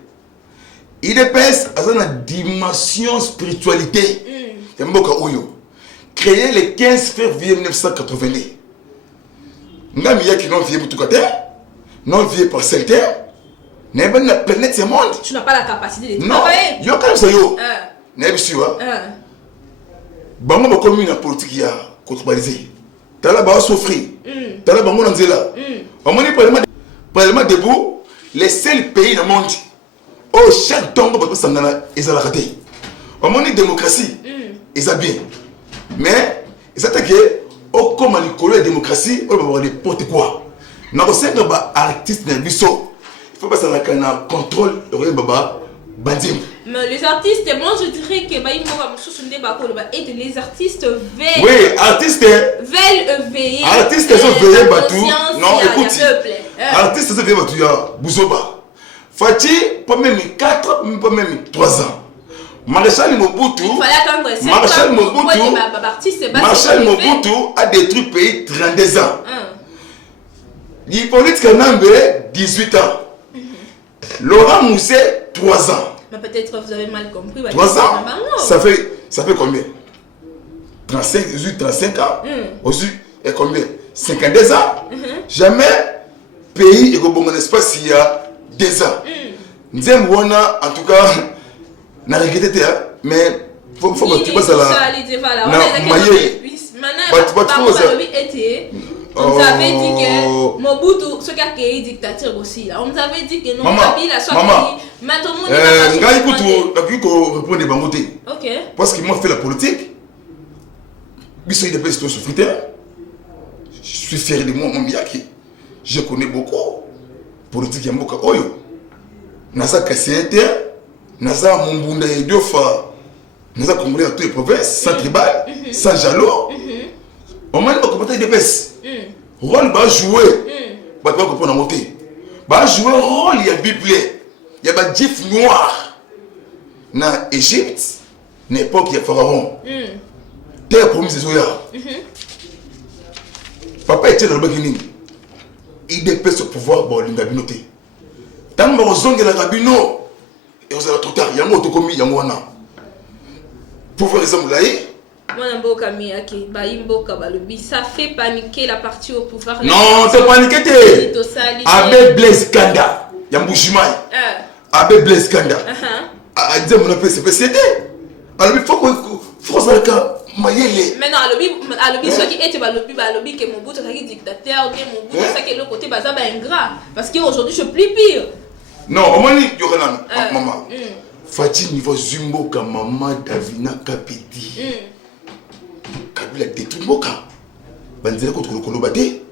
IDPS a une dimension spiritualité. Créé le 15 février 1980. Ngamia qui n'ont vié tout côté. Non vieux par terre, n'est pas la planète ce monde. Tu n'as pas la capacité de travailler. Non, yo quand ça yo. N'est pas sûr. Bango ba commune en politique ya contribalisé. Tala ba souffrir. Tala bango nanzela. On moni parlement debout, les seuls pays dans le monde. Oh chaque tongo ba sangana ezala raté. On moni démocratie. Ils a bien. Mais ils attaquent au comme la démocratie, on va avoir n'importe quoi. Na kosenga ba artiste na biso il faut pas ça na contrôle de baba bandim. Mais les artistes moi je dirais que ba imo ba mususu nde ba ko ba et les artistes veillent. Oui, artistes veillent veiller. Artistes sont veillés ba tout. Non, écoute. Artistes sont veillés ba tout ya Buzoba. Fati pas même 4 pas même 3 ans. Marshal Mobutu a détruit le pays 32 ans. Hippolyte Kanambe, 18 ans. Laurent Mousset, 3 ans. Mais peut-être vous avez mal compris. 3 ans ça fait combien 35 ans. Aujourd'hui, et combien 52 ans. Jamais pays est bon espace il y a 2 ans. Nzemwana, en tout cas, n'a regretté, mais faut que tu passes à la. On nous avait dit que Mobutu, ce qui a créé dictature aussi là. On nous avait dit que non, Kabila soit pays. Maintenant, répondre des bangotés. Ok. Parce qu'ils m'ont fait la politique. Bissou de Pesto Soufriter. Je suis fier de moi, mon Miyaki. Je connais beaucoup. Politique Yamboka Oyo. Nasa Kassiete. Nasa Mumbunda et Diofa. Nasa Congolais dans toutes les provinces. Sans tribal. Sans jaloux. On m'a dit que peut-être des baisses. Rôle va jouer. Bah tu vas comprendre la montée. Bah jouer rôle il y a Bible. Il y a des gifs noirs. Dans Égypte, n'importe qui a pharaon. Terre promise c'est Zoya. Papa était dans le beginning. Il dépêche ce pouvoir pour l'ingabinoté. Tant que vous avez la rabino et vous avez trop tard. Il y a un autre commis, il y a un autre. Pouvoir exemple là. Ça fait paniquer la partie au pouvoir. Non, c'est paniqué. Avec Blaise Kanda, Yambouchimai. Avec Blaise Kanda. A dit mon appel c'est PCD. Alors il faut que France Alka Mayele. Maintenant alobi soit qui était alobi que Mobutu est dictateur, que Mobutu ça que le côté bazaba ingrat parce qu'aujourd'hui je plie pire. Non, au moins il y aura maman. Fatih niveau Zumbo comme maman Davina Kapiti. Kabila détruit Moka. Banzela contre le Kolobate.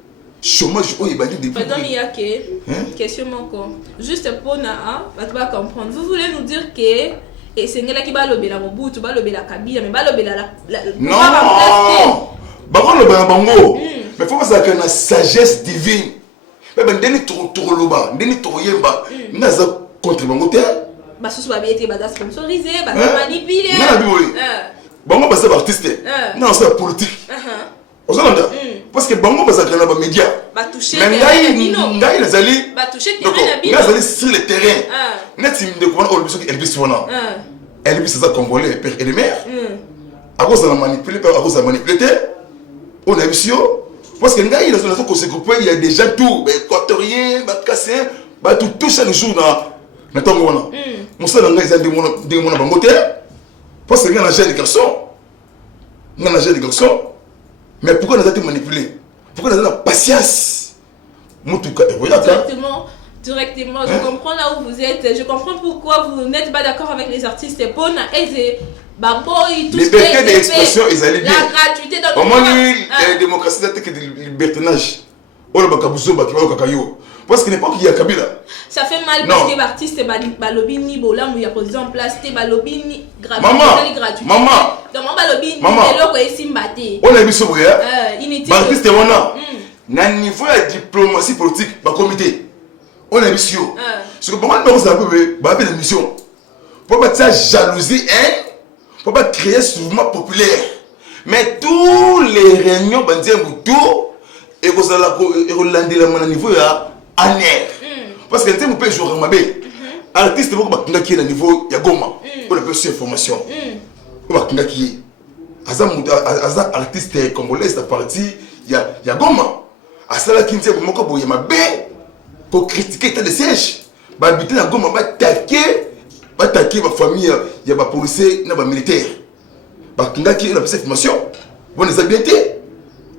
Chômage au Ibadi depuis. Pardon, Miyake. Question encore. Juste pour Naa, tu vas comprendre. Vous voulez nous dire que et c'est là qui va lober la Mobutu, va lober la Kabila, mais va lober la. Non. Bah le bango. Mais faut pas ça que la sagesse divine. Mais ben deni toro loba, deni toro yemba. Naza contre bango terre. Bah ce soit bien été bas sponsorisé, bas manipulé. Bango c'est artiste. Non, c'est politique. Vous entendez? Parce que bango c'est dans les médias. Bah toucher. Mais ngai les ali. Bah toucher terrain les ali sur le terrain. Net sim de comment on le Elvis wana. Elvis c'est ça congolais père et mère. À cause de la manipuler, à cause de la manipuler. On a vu si parce que il y a des gens tout, équatoriens, cassés, tout chaque jour dans Tongo. On sait des gens bangoté. Parce que il y a un jeune garçon. Il y a un jeune garçon. Mais pourquoi nous avons été manipulés? Pourquoi nous avons la patience? Directement, je comprends là où vous êtes. Je comprends pourquoi vous n'êtes pas d'accord avec les artistes. Bonne et liberté d'expression, ils allaient bien. La gratuité dans le monde. La démocratie, c'est que du libertinage. Parce qu'il n'est pas qu'il y a Kabila. Ça fait mal parce que les artistes balobini bola où il y a posé en place des balobini gratuit. Maman. Donc balobini loko esimbate. On a vu ça boya. Artiste on a. Na niveau de diplomatie politique ba comité. On a vu ça. Ce que comment nous avons ba une mission. Pour pas ça jalousie pour pas créer ce mouvement populaire. Mais tous les réunions bandien tout et que ça la Hollande la niveau ya aner. Parce que tu peux jouer en mabé. Artiste beaucoup ba qui est au niveau ya Goma. Pour la petite information. Ba qui Aza artiste congolais c'est parti ya Goma. Asala qui dit moko boye mabé pour critiquer l'état de siège. Ba habiter na Goma ba attaquer ma famille, il y a des policiers, il y a des militaires. Bah, qui a la information, on les a bien été.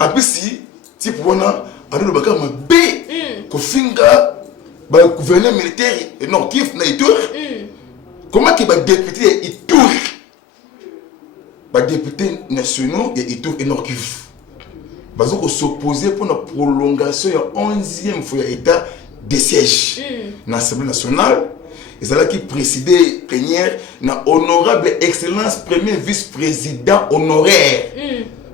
En plus, si pour on a le bagage B, que finga, bah gouverneur militaire et non kif na Ituri. Comment que bah député Ituri, bah député nationaux et Ituri et non kif. Bah on s'opposer pour la prolongation de 11e fois état de siège dans l'Assemblée nationale. Et c'est là qui présidait plénière na honorable excellence premier vice-président honoraire.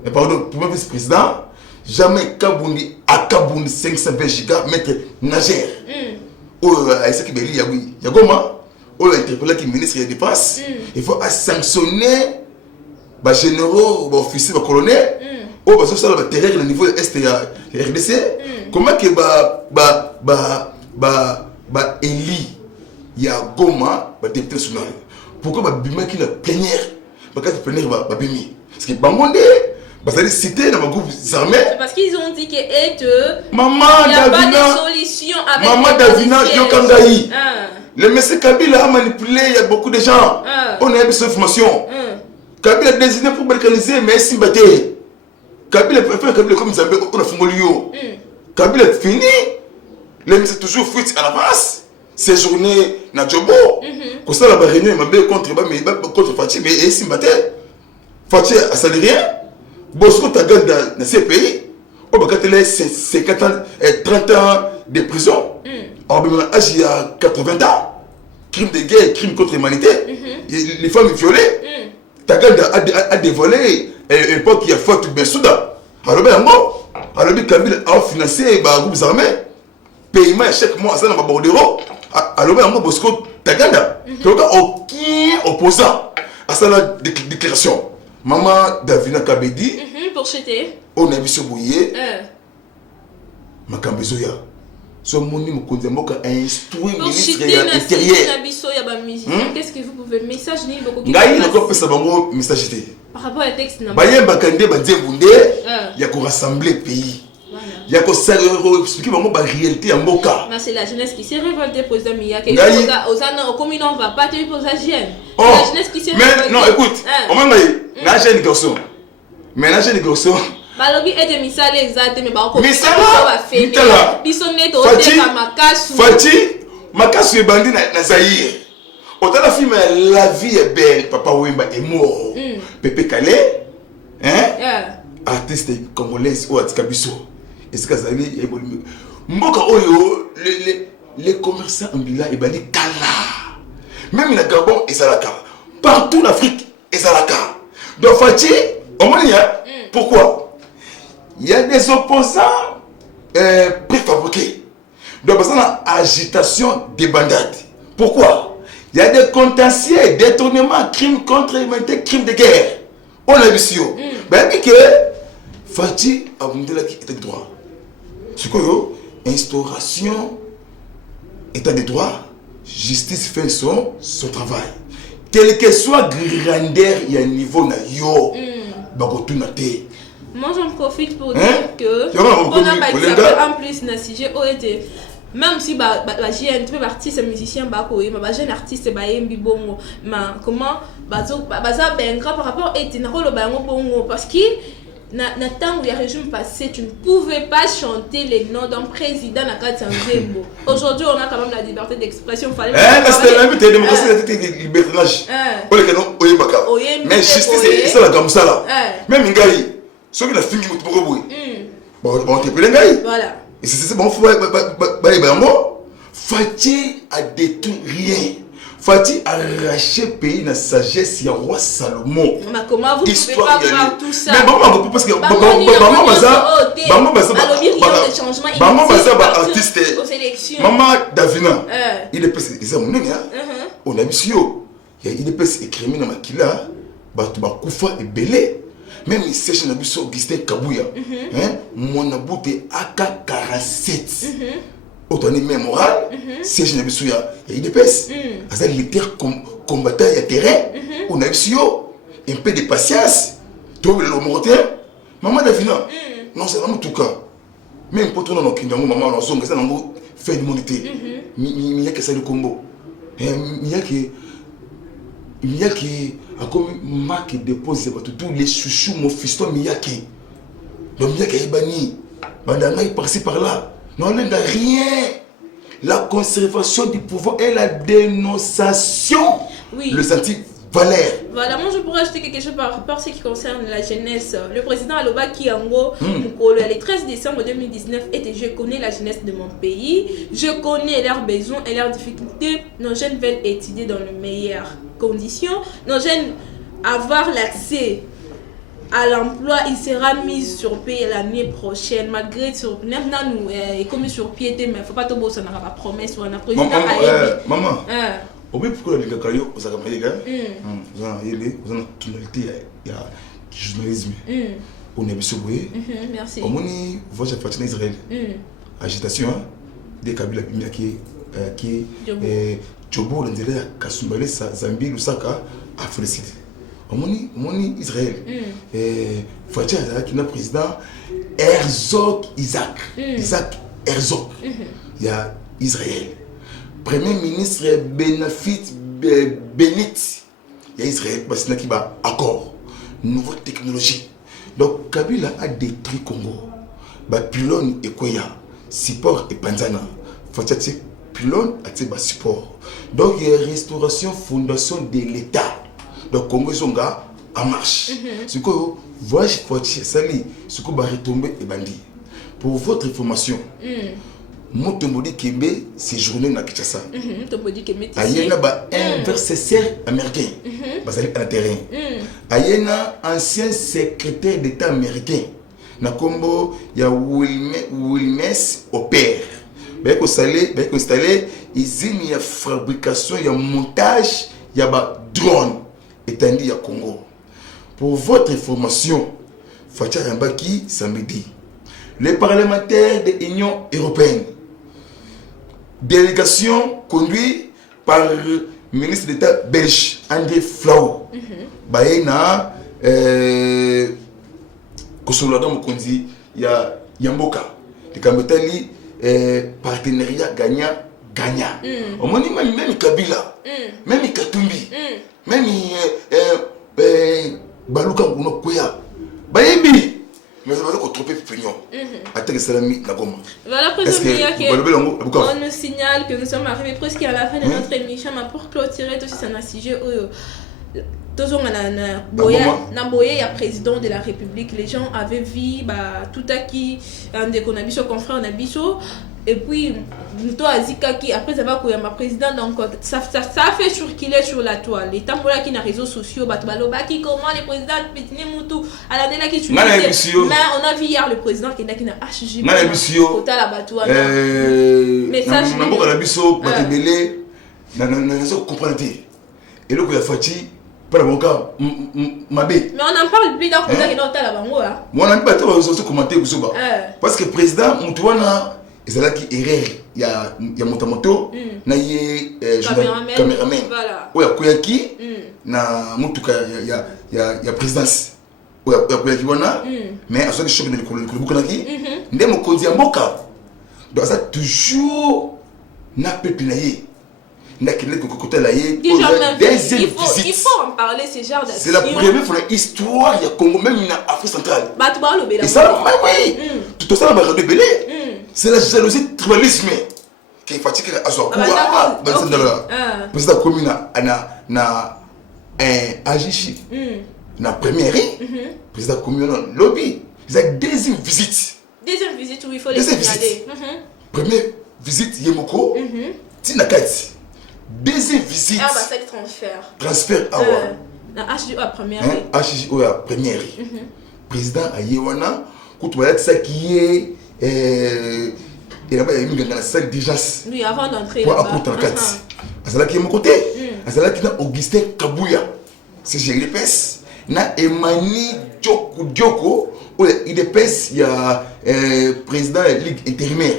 Mais pardon, premier vice-président, jamais Kabundi à Kabundi 520 gigas maître Nager. C'est qui béli Yagoma, a interpellé qui ministre des dépenses. Il faut sanctionner les généraux, les officiers, les colonels. Parce que ça va terrer le niveau est de RDC. Comment que Eli il y a Goma, député national. Pourquoi Bima qui la plénière? Parce que la plénière va bimi. Parce que Bangonde, parce que cité dans le groupe armé. Parce qu'ils ont dit que Maman il n'y a pas Davina, de solution avec Maman Davina, Yokangaï. Le monsieur Kabila a manipulé, il y a beaucoup de gens. On a eu cette information. Kabila a désigné pour balkaniser, mais c'est batté. Kabila a fait Kabila comme Zambé, on a fait Molio. Kabila a fini. Le monsieur toujours fuite à l'avance. Séjourner na Djobo, comme ça la réunion m'a contre Fatih, mais ici matin, Fatih a salé rien. Bosco Tagad dans ces pays, on va gâter 50 ans, 30 ans de prison. Alors, il y a 80 ans, crime de guerre, crime contre l'humanité, les femmes violées. Tagad a dévoilé l'époque qui a fait bien soudain. Alors, Kabila a financé les groupes armés. Paiement chaque mois, ça n'a pas bordereau. Alors, il y a Bosco Tagada. Donc, aucun opposant à sa déclaration. Maman Davina Kabedi. Pour chuter. On a vu ce bouillet. Makambezoya. Ce monde qui a instruit le ministre de l'Intérieur. Qu'est-ce que vous pouvez. Message ni beaucoup. Il y a encore plus de message. Par rapport à texte. Il y a qu'on rassemble le pays. Il y a qu'on expliquer la réalité en Moka. C'est la jeunesse qui s'est révoltée pour les amis. Aux communes, on ne va pas te poser à Gien. La jeunesse qui s'est révoltée. Mais non, écoute, on m'a dit, la jeune garçon. Mais la jeune garçon. Balobi est de misale exact, mais bah, on Fati, Makasu est bandit na Zaïre. Autant la fille, la vie est belle. Papa Wemba est mort. Pépé Calais, artiste congolaise ou Atikabiso. Est-ce que ça veut dire Mboka Oyo, les commerçants ambulants et bali Kala. Même le Gabon et Zalaka. Partout en Afrique et Zalaka. Donc Fati, au moins, pourquoi? Il y a des opposants préfabriqués. Donc, parce qu'on a agitation des bandades. Pourquoi? Il y a des contentieux, détournements, crimes contre l'humanité, crimes de guerre. On a vu ça. Ben, que Fati a voulu qui était de droit. C'est quoi? Instauration, état de droit, justice fait son travail. Quel que soit grandeur, il y a un niveau na yo. Bagotunate. Moi, j'en profite pour dire que on a par exemple en plus na sujet été même si j'ai un peu artiste musicien jeune artiste bongo mais comment par rapport et bongo parce que na temps où il y a régime passé, tu ne pouvais pas chanter les noms d'un président na Katanzembo. Aujourd'hui, on a quand même la liberté d'expression. C'était la liberté de démocratie, c'était libertinage. Mais justice, c'est la comme ça là. Même Ngaï, ceux qui ont fini de beaucoup bon, tu peux les voilà. Et c'est bon, Fatih a détruit rien. Fatih a arraché le pays dans la sagesse, il y a roi Salomon. Mais comment vous pouvez pas voir tout ça? Mais maman, parce que maman Davina, il est passé, on a mis il est passé écrit dans Makila, Batubakufa et Belé. Même il sèche dans le Augustin Kabouya, mon abouté AK-47. Autant mémoral, si je n'ai pas su, il y a des pèses. Les terres combattants, il y a terrain, on a eu un peu de patience. Tu vois, le monter, maman Davina, non, c'est vraiment tout cas. Même pour tout le monde, maman, on a fait de monité. Il y a que ça le combo. Il y a qui a comme marque dépose tous les chouchous, mon fiston, il y a qui. Donc il y a qui est banni. Bandana est passé par là. Non, on n'a rien. La conservation du pouvoir et la dénonciation. Oui. Le senti valeur. Voilà, moi je pourrais ajouter quelque chose par ce qui concerne la jeunesse. Le président Aloba Kiango, le 13 décembre 2019, était je connais la jeunesse de mon pays, je connais leurs besoins et leurs difficultés. Nos jeunes veulent étudier dans les meilleures conditions. Nos jeunes avoir l'accès à l'emploi, il sera mis sur pied l'année prochaine, malgré maintenant nous comme sur pied, mais il ne faut pas te bosser dans la promesse ou un président. Maman, pourquoi les gars, vous avez une tonalité, il y a journalisme. On est bien merci. On est voyage à Israël. Agitation, des Kabila qui Djobo, l'Anzélé, Kasumbalé, Zambie, Lusaka, Afrique. Moni Israël. Fatih qui est le président Herzog Isaac. Isaac Herzog. Il y a Israël. Premier ministre Benafit Benit. Il y a Israël parce qu'il y a un accord. Nouvelle technologie. Donc Kabila a détruit Congo. Pylone et Koya. Support et Panzana. Fatih Pylone a support. Donc il y a restauration, fondation de l'État. Donc, Congo sont en marche. Ce que voyage Fatih Sali, ce que va retomber et bandit. Pour votre information, mon Tombodi Kembe séjourné dans Kinshasa. Il y a un investisseur américain, basé à la terrain. Il y a un ancien secrétaire d'État américain. Na Combo, il y a Wilmes Opère. Il y a installé usine de fabrication, il y a montage, il y a drone. Étendu à Congo. Pour votre information, Fatih Rambaki samedi, les parlementaires de l'Union européenne, délégation conduite par le ministre d'État belge André Flau, Baena, Kosolada Mokondi, il y a Yamboka, le Kambetali, partenariat gagnant. Au moins, même Kabila, même Katumbi. Même Baluka Koya Bayebi, mais ça va être trop pignon. Attends que ça la gomme. Voilà, on nous signale que nous sommes arrivés presque à la fin de notre émission, mais pour clôturer tout ça, c'est un sujet où Naboye, il y a président de la République. Les gens avaient vu tout à qui un des qu'on a vu sur confrère on a vu et puis nous Azika qui après ça va courir ma président donc ça fait circuler sur la toile les temps là qui na réseaux sociaux qui comment les présidents petini mutu à la délai qui tu mais on a vu hier le président qui n'a HG kota la bateau message na mboka na biso batebele na comprendre et le ko ya Fatih para bonka mabe mais on en parle plus dans côté qui dans la bango là moi on a pas trop commenter kusoba parce que président mutu wana ezala ki erreur ya moto na ye cameraman voilà oya koyaki na mutuka ya présidence oya wana mais azo choc na likolo bukanaki nde mokonzi ya mboka donc ça toujours na peuple na ye na kile côté la ye il faut en parler ce genre d'action. C'est la première fois dans l'histoire il y a Congo même en Afrique centrale et ça oui tout ça va redoubler c'est la jalousie tribalisme qui fatigue à soi président commune na agishi na première président commune lobby c'est deuxième visite où il faut les signaler première visite Yemoko tina kati deuxième visite ça transfert na HGO à première HGO à première président ayewana kutuba ça qui est il y a une salle d'urgence oui avant d'entrer pour apporter kati azala qui est mon côté azala qui na Augustin Kabuya c'est GDPS na Emani Dioko il dépêche il y a président ligue intérimaire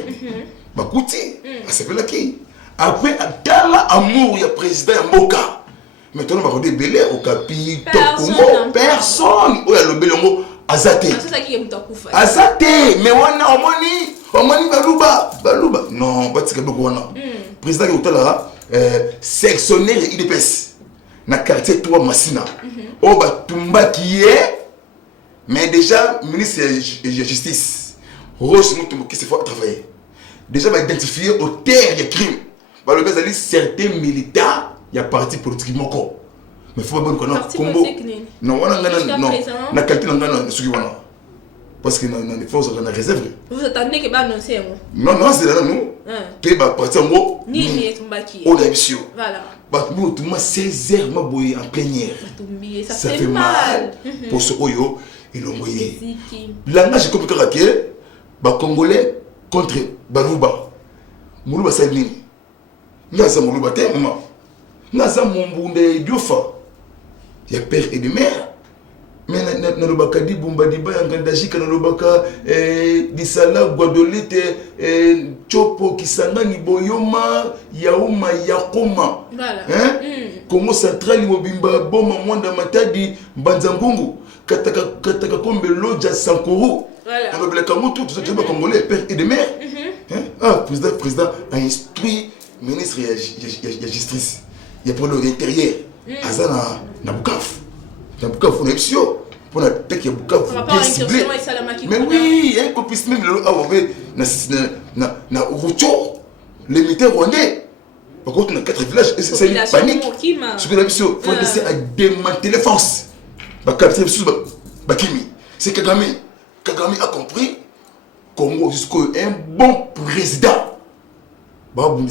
bakuti s'appelle là qui après dans l'amour il y a président Mboka maintenant on va regarder belé au capi Congo personne ou le belongo azate azate mais wana omoni baluba non batika boko wana président qui otala sectionnaire IDPS na quartier 3 Masina o batumba qui est mais déjà ministre de justice Rose Mutombo qui se fait travailler déjà va identifier auteur des crimes va le dire certains militaires il y a parti politique moko mais faut pas bon connaître combo non wana non na qualité na suki wana parce que dans les forces on a réserve vous attendez que va annoncer non c'est là nous que va partir ngo ni etumbaki on a visio voilà bah nous tout moi 16h ma boy en plein air ça fait mal pour ce oyo il ont moyen langage comme karaké ba congolais contre baluba muluba ça nini ngaza muluba te maman ngaza mombunde diofa ya père et de mère mais na lobaka di bumba di ba nganda jika na lobaka disala guadolite chopo kisangani boyoma yauma yakoma Congo central mobimba boma mwanda matadi mbanzangungu kataka kombe loja sankoro on va blé comme tout ça congolais père et de mère président a instruit ministre de justice il y a pour l'intérieur azana na Bukavu on est sûr pour la tête Bukavu bien ciblé mais oui un complice même na Rucho les militaires rwandais par contre on a 4 villages et c'est une panique ce que la mission faut laisser à démanteler force ba capter sous ba kimi c'est Kagame a compris Congo jusqu'à un bon président. Nous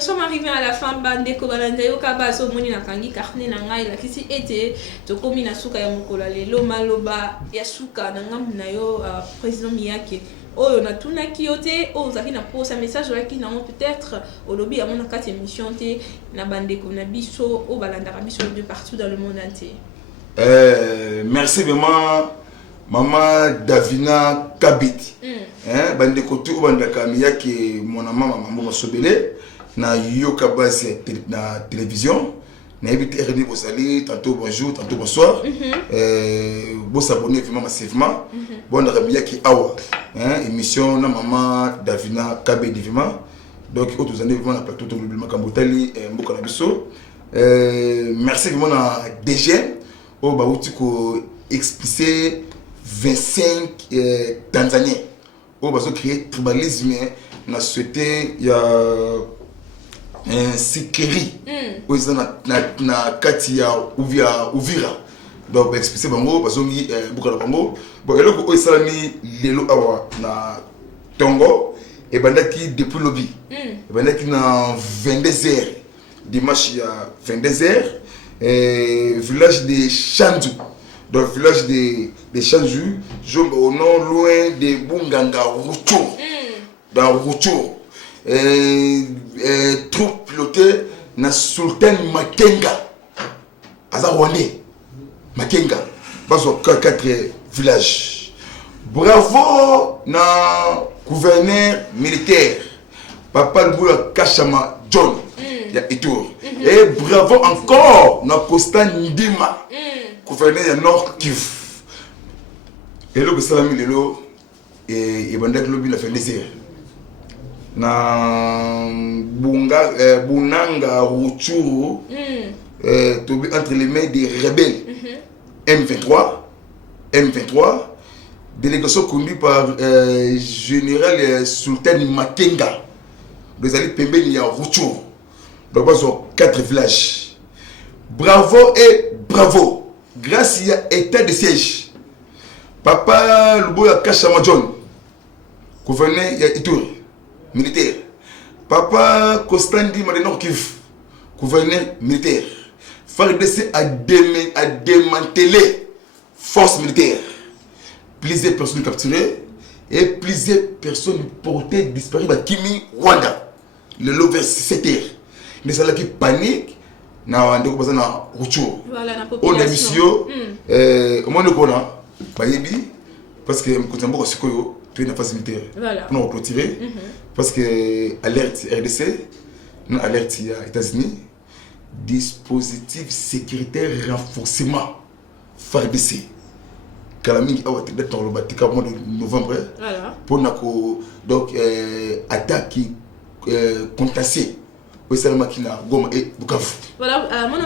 sommes arrivés à la fin bandeko balandayo kabaso moni na kangi karne na ngai la kisi ete to komi na suka ya mokola lelo maloba ya suka na ngamu na yo président Miyake oyo na tuna kiote o zaki na posa message waki na peut-être au lobby à mon kati émission te na bandeko na biso o balandaka biso de partout dans le monde entier. Merci vraiment Maman Davina Kabit. Bande kotu bande kamia qui mon maman maman Sobele na yoka base na télévision na éviter RD Bosali tantôt bonjour tantôt bonsoir bon s'abonner vraiment massivement bon ramia qui awa émission na maman Davina Kabit vraiment donc autres années vraiment na plateau de Makambotali mboka na biso merci vraiment na DG au bauti ko expliquer 25 Tanzaniens où ils ont créé tribalisme na souhaité il y a un sikeri où ils ont na kati ya Uvira donc expliquer bango parce que beaucoup bango bon eloko o salami lelo awa na Tongo et bandaki depuis lobby et bandaki na 22h dimanche ya 22h village de Chandu. Dans le village de Chanju, au non loin de Bunganga, Rucho. Dans Rucho. Troupe pilotée na Sultan Makenga. Azarwane. Makenga. Baso 4 villages. Bravo na gouverneur militaire. Papa Lboula Kachama John. Il y a Itour. Et bravo encore na Costa Ndima. gouverneur ya Nord Kivu. Et là, ça a mis le lot et bandek lobby la fin des heures. Na Bunanga Ruchuru, entre les mains des rebelles M23, délégation conduite par général Sultan Makenga. Vous allez Pembe il y a Ruchuru. Donc, ils ont 4 villages. Bravo et bravo. Grâce à l'état de siège. Papa Luboya Kashamadjon, gouverneur Ituri, militaire. Papa Kostandi Madenor Kiv, gouverneur militaire. FARDC a démantelé force militaire. Plusieurs personnes capturées et plusieurs personnes portées disparues par Kimi Rwanda. Le lot vers 7 heures. Les salariés qui paniquent. Na Ruchuru. Voilà, la population. On a mission. Au moins, nous connaissons. Parce que tu es une phase militaire. Voilà. Pour nous clôturer. Parce que alerte RDC, nous alerte États-Unis, dispositif sécuritaire renforcement FARDC. Kalami a été dans le bâtiment au mois de novembre. Voilà. Pour nous donc attaque contestée. Voilà, mon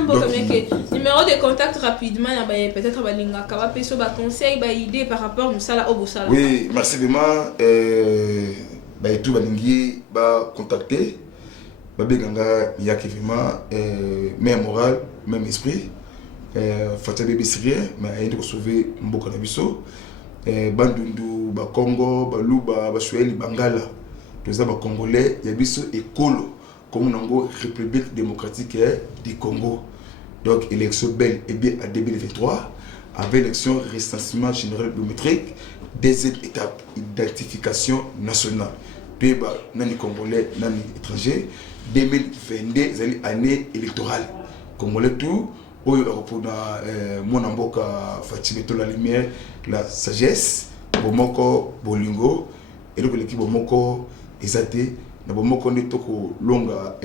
numéro de contact rapidement, peut-être un conseil, idée par rapport à ça. Oui, merci vraiment. Tout va contacter. Il y a même moral, même esprit. Fatia bébé sérieux, mais il faut sauver Mboka Nabiso. Bandundu, Congo, Baluba, Basueli, Bangala. Tous les Congolais, il y a biso et Kolo. Comme Nango, République démocratique du Congo. Donc, élection belle et bien à 2023, avec l'élection recensement général biométrique, deuxième étape, identification nationale. Deux nani Congolais, nani étranger, 2022, année électorale. Congolais tout, où il y a mon amboka Fatimeto la lumière, la sagesse, Bomoko, Bolingo, et donc l'équipe Bomoko, Ezate. Na bomoko ndi toko longa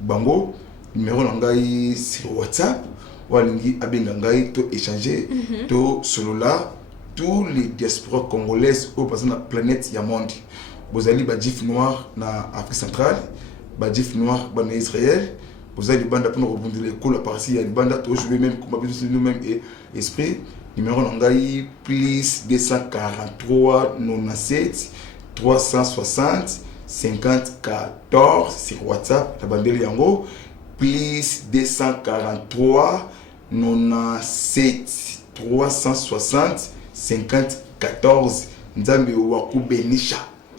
bango numéro ngai sur WhatsApp walingi abenga ngai to échanger to solola tous les diasporas congolaises au passant la planète ya monde bozali ba jif noir na Afrique centrale ba jif noir ba na Israël bozali banda pour rebondir les cols par-ci ya banda to jouer même comme nous même et esprit numéro ngai plus 243 97 360 54 sur WhatsApp, la bandeli yango, plus 243 97 360 54 Nzambe waku benisha.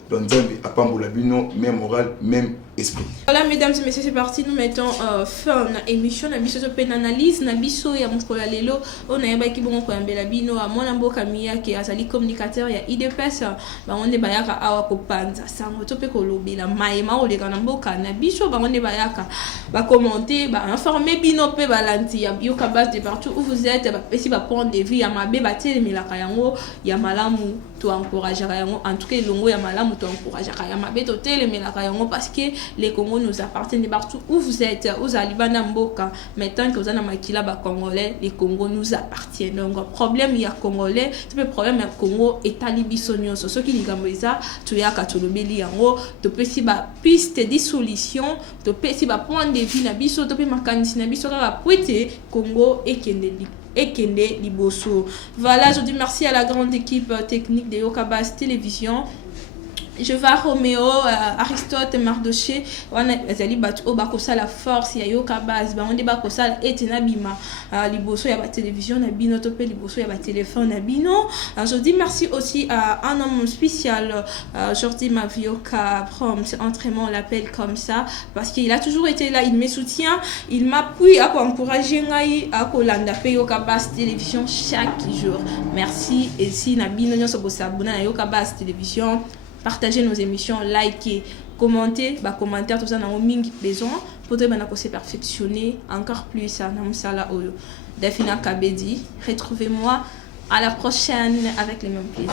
Donc Nzambe apambola bino, même moral, même esprit. Voilà mesdames et messieurs, c'est parti, nous mettons fin à l'émission, na biso to pen analyse, na biso ya mokola lelo, on a yaba ki bongo ko yambela bino a mwana mboka miya ki azali communicateur ya IDPS, ba onde bayaka awa ko panza, sango to pe ko lobela maema o leka na mboka na biso ba onde bayaka ba commenter, ba informer bino pe balanti ya yoka base de partout où vous êtes, ba pesi ba point de vue ya mabe ba telemela kayango ya malamu to encourager kayango, en tout cas longo ya malamu to encourager kayango mabe to telemela kayango parce que les Congos nous appartiennent partout où vous êtes, aux Alibana Mboka, mais tant que vous avez Makila Congolais, les Congos nous appartiennent. Donc, problème il y a Congolais, c'est le problème il y a Congo et Talibisonio. Ce qui est Gamboisa, tu y a Katolobeli en haut, tu peux si ba piste de solution, tu peux si ba point de vue nabiso, tu peux makanisi nabiso la pouete Congo et Kende Liboso. Voilà, je dis merci à la grande équipe technique de Yokabas Télévision. Je vais à Roméo, Aristote, Mardoché, on a battu au bakosa la force, il y a yoka base, on dit bakosa etenabima, liboso il y a la télévision, na bino topé liboso il y a la téléphone na bino. Je dis merci aussi à un homme spécial, Jordi Mavioka Prom, c'est entraînement on l'appelle comme ça parce qu'il a toujours été là, il me soutient, il m'appuie à encourager ngai à kolanda pe yoka base télévision chaque jour. Merci et si na bino nyoso bosabona na yoka base télévision. Partagez nos émissions, likez, commentez, commentaires, tout ça, nous avons besoin pour se perfectionner encore plus. Dafina Kabedi, retrouvez-moi à la prochaine avec le même plaisir.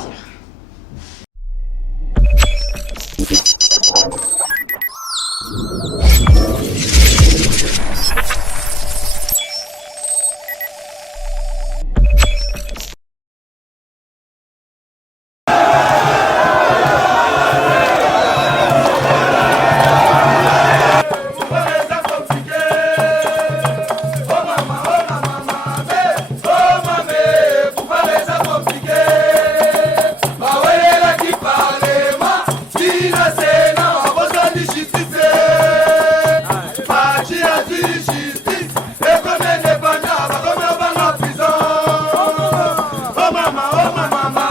prison. Oh mama,